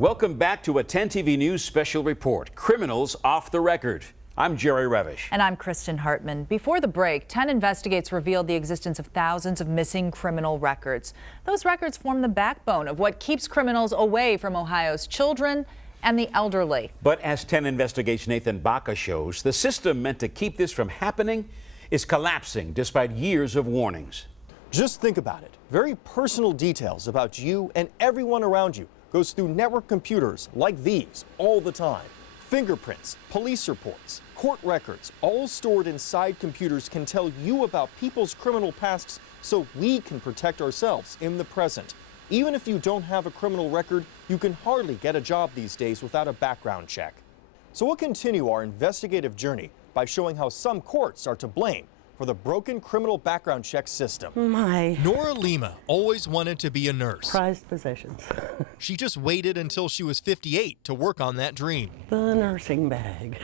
Welcome back to a 10 TV News special report, Criminals Off the Record. I'm Jerry Revish. And I'm Kristen Hartman. Before the break, 10 Investigates revealed the existence of thousands of missing criminal records. Those records form the backbone of what keeps criminals away from Ohio's children and the elderly. But as 10 Investigates' Nathan Baca shows, the system meant to keep this from happening is collapsing despite years of warnings. Just think about it. Very personal details about you and everyone around you goes through network computers like these all the time. Fingerprints, police reports, court records, all stored inside computers can tell you about people's criminal pasts so we can protect ourselves in the present. Even if you don't have a criminal record, you can hardly get a job these days without a background check. So we'll continue our investigative journey by showing how some courts are to blame for the broken criminal background check system. Nora Lima always wanted to be a nurse. Prized possessions. She just waited until she was 58 to work on that dream. The nursing bag.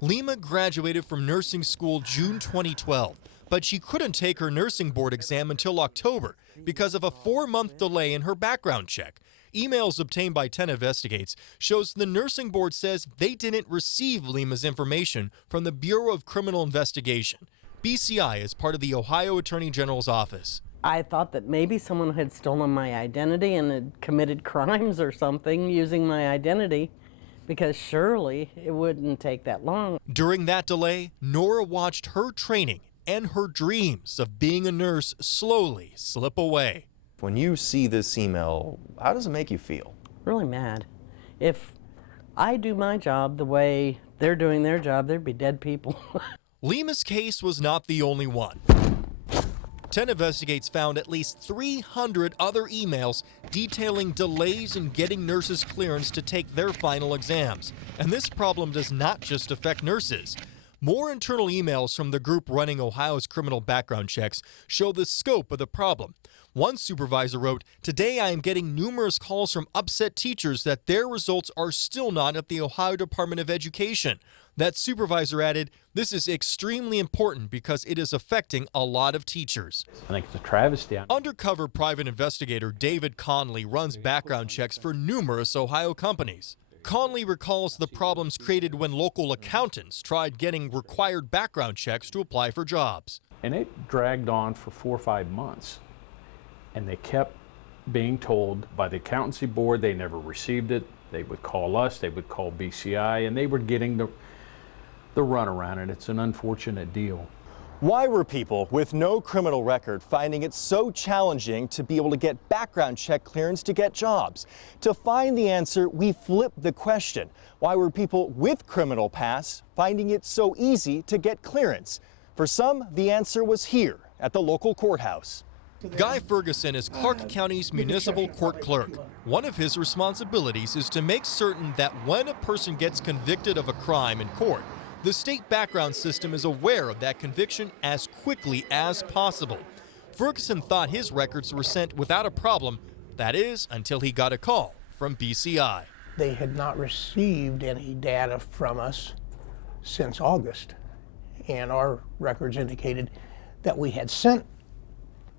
Lima graduated from nursing school June 2012, but she couldn't take her nursing board exam until October because of a 4-month delay in her background check. Emails obtained by 10 Investigates shows the nursing board says they didn't receive Lima's information from the Bureau of Criminal Investigation. BCI is part of the Ohio Attorney General's office. I thought that maybe someone had stolen my identity and had committed crimes or something using my identity, because surely it wouldn't take that long. During that delay, Nora watched her training and her dreams of being a nurse slowly slip away. When you see this email, how does it make you feel? Really mad. If I do my job the way they're doing their job, there'd be dead people. Lima's case was not the only one. 10 Investigates found at least 300 other emails detailing delays in getting nurses clearance to take their final exams. And this problem does not just affect nurses. More internal emails from the group running Ohio's criminal background checks show the scope of the problem. One supervisor wrote, "Today I am getting numerous calls from upset teachers that their results are still not at the Ohio Department of Education." That supervisor added, "This is extremely important because it is affecting a lot of teachers." I think it's a travesty. Undercover private investigator David Conley runs background checks for numerous Ohio companies. Conley recalls the problems created when local accountants tried getting required background checks to apply for jobs. And it dragged on for 4 or 5 months. And they kept being told by the accountancy board they never received it. They would call us, they would call BCI, and they were getting the run around it. It's an unfortunate deal. Why were people with no criminal record finding it so challenging to be able to get background check clearance to get jobs? To find the answer, we flipped the question. Why were people with criminal pasts finding it so easy to get clearance? For some, the answer was here at the local courthouse. Guy Ferguson is Clark County's municipal court clerk. One of his responsibilities is to make certain that when a person gets convicted of a crime in court, the state background system is aware of that conviction as quickly as possible. Ferguson thought his records were sent without a problem, that is, until he got a call from BCI. They had not received any data from us since August, and our records indicated that we had sent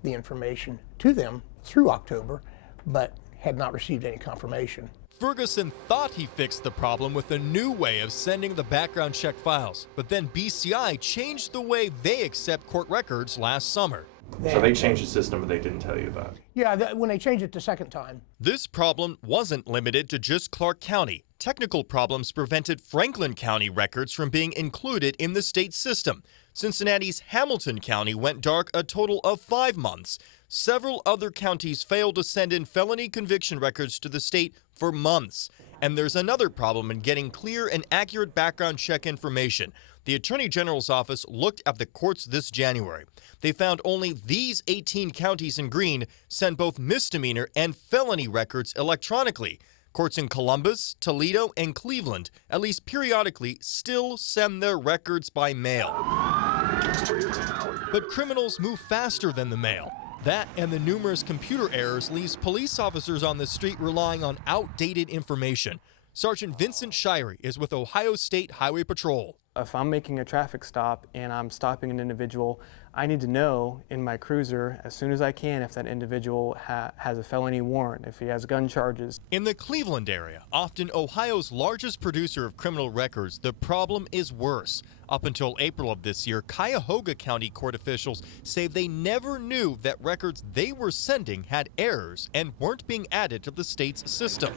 the information to them through October, but had not received any confirmation. Ferguson thought he fixed the problem with a new way of sending the background check files, but then BCI changed the way they accept court records last summer. So they changed the system, but they didn't tell you that. Yeah, when they changed it the second time. This problem wasn't limited to just Clark County. Technical problems prevented Franklin County records from being included in the state system. Cincinnati's Hamilton County went dark a total of 5 months. Several other counties failed to send in felony conviction records to the state for months. And there's another problem in getting clear and accurate background check information. The Attorney General's office looked at the courts this January. They found only these 18 counties in green send both misdemeanor and felony records electronically. Courts in Columbus, Toledo, and Cleveland, at least periodically, still send their records by mail. But criminals move faster than the mail. That and the numerous computer errors leaves police officers on the street relying on outdated information. Sergeant Vincent Shirey is with Ohio State Highway Patrol. If I'm making a traffic stop and I'm stopping an individual, I need to know in my cruiser as soon as I can if that individual has a felony warrant, if he has gun charges. In the Cleveland area, often Ohio's largest producer of criminal records, the problem is worse. Up until April of this year, Cuyahoga County court officials say they never knew that records they were sending had errors and weren't being added to the state's system.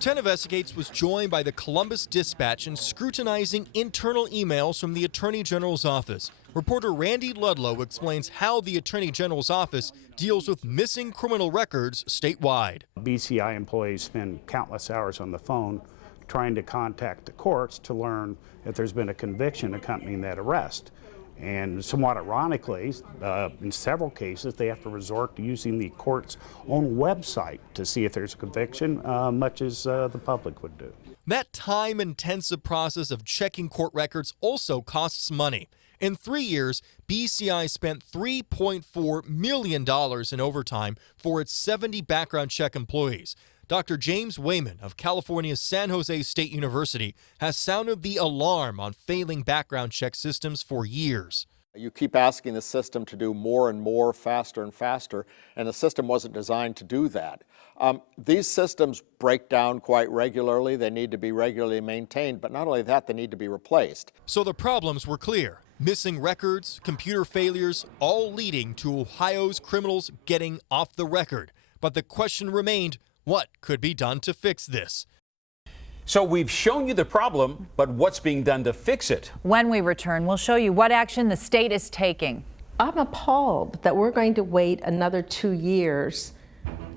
10 Investigates was joined by the Columbus Dispatch in scrutinizing internal emails from the Attorney General's office. Reporter Randy Ludlow explains how the Attorney General's office deals with missing criminal records statewide. BCI employees spend countless hours on the phone trying to contact the courts to learn if there's been a conviction accompanying that arrest. And somewhat ironically, in several cases, they have to resort to using the court's own website to see if there's a conviction, much as the public would do. That time-intensive process of checking court records also costs money. In 3 years, BCI spent $3.4 million in overtime for its 70 background check employees. Dr. James Wayman of California's San Jose State University has sounded the alarm on failing background check systems for years. You keep asking the system to do more and more, faster and faster, and the system wasn't designed to do that. These systems break down quite regularly. They need to be regularly maintained, but not only that, they need to be replaced. So the problems were clear. Missing records, computer failures, all leading to Ohio's criminals getting off the record. But the question remained, what could be done to fix this? So we've shown you the problem, but what's being done to fix it? When we return, we'll show you what action the state is taking. I'm appalled that we're going to wait another 2 years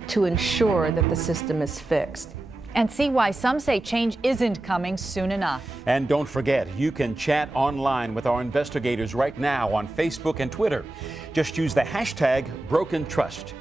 to ensure that the system is fixed. And see why some say change isn't coming soon enough. And don't forget, you can chat online with our investigators right now on Facebook and Twitter. Just use the hashtag BrokenTrust.